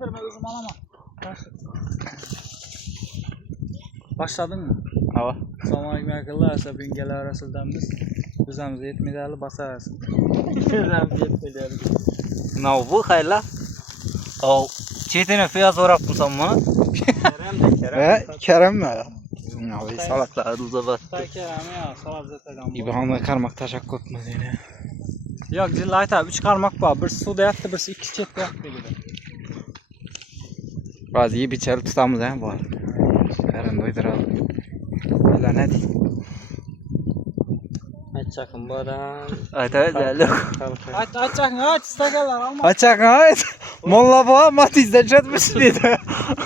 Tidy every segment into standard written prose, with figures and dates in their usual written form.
verme özüm alama. Başladın mı? Hava. Selamünaleyküm arkadaşlar. Bugün gelen arasından biz hamza yetmedi basarız. Ne bu hayla? O çetine fiyat soraktım sen bana. Kerem mi? Abi Salaklar uza bas. Kerem ya salak zaten. İbrahim'le karmak taşak kopmaz yine. Yok Cillayt abi 3 karmak var. Birisi suda yattı, birisi 2 çekte yattı gibi. Bazı iyi bir çarı tutamız he var. Kerem doyduralım. Öyle ne diyeyim? Aç çakın bana. Ay tabii değerli. Aç çakın aç istegeler alma. Açak aç. Molla bu matizden çatmış mıydı?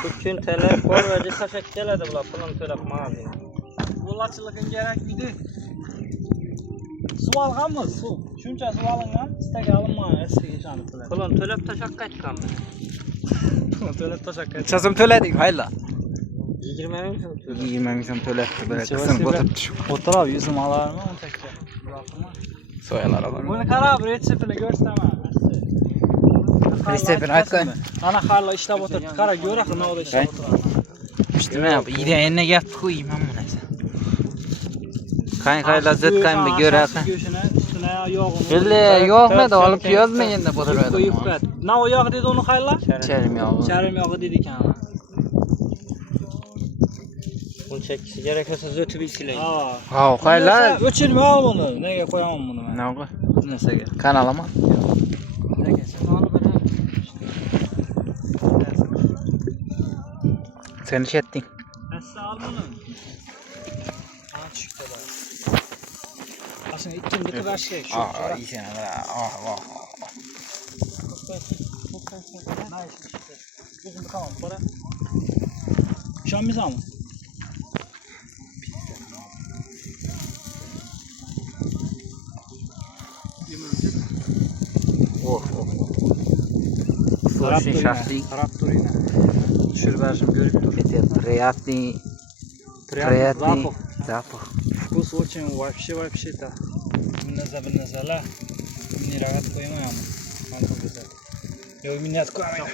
Bütün tele kor verdi taşak geledi bula pulun tölep mavi. Bullaçılıkın gerek miydi? Su algamız su. Şunca su alıngan istege alınma eski geçanı tölep. Pulun tölep taşak kaç kaldı? Tölep taşak et. Çasım töledik hayla. 20 mi tölep? 20 milyon töletti böyle kısım botup. Otur abi yüzüm alar mı onu tekrar. Soyalar alalım. Bunu kara bir reçepini görstem ha. Reçepini aç koy. Ana karla işlep otur. Kara görek ne oldu işlep otur. İşte ne yap? İyi de eline gel koyayım ben bunu. Kayla zıt kayın bir göre. Öyle yok mu da alıp yazmayın da bodur verdim. Ne o yağı dedi onu kayla? Çerim yağı. Çerim yağı dedik ha. Bunu çekisi gerekirse zötü bir sileyim. Ha kayla. Ölçülme al bunu. Neye koyamam bunu ben. Ne oldu? Neyse gel. Kanalıma. Sen iş ettin. Essa al bunu. Aç işte bak. Aslında ilk gün bitir her şey. Şu. İyi sen ha. Bizim tamam para. Şam mı mı? Soruşun şartlı. Traktör yine. Şurberşim görüp dur. Приятный запах. Вкус очень вообще-то. Bilmez la. Mini rahat koymayalım. Kanka güzel. Yok minnet koymayalım.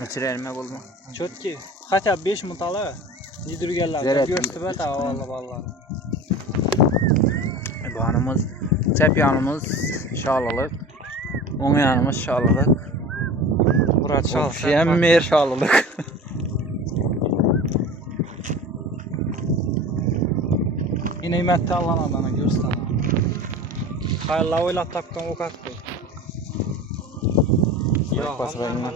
Geçirelim bulma. Çötki. Hatta 5 mutala. Nidürgeller. Görsü be ta vallahi. Bu hanımız cep yanımız şalalık. Onun yanımız şalalık. Murat şal. Şemmer şalalık. Yine imette Allah'ın adına görsün. Hayırlı oyla tapkan o kattı. Yok, ama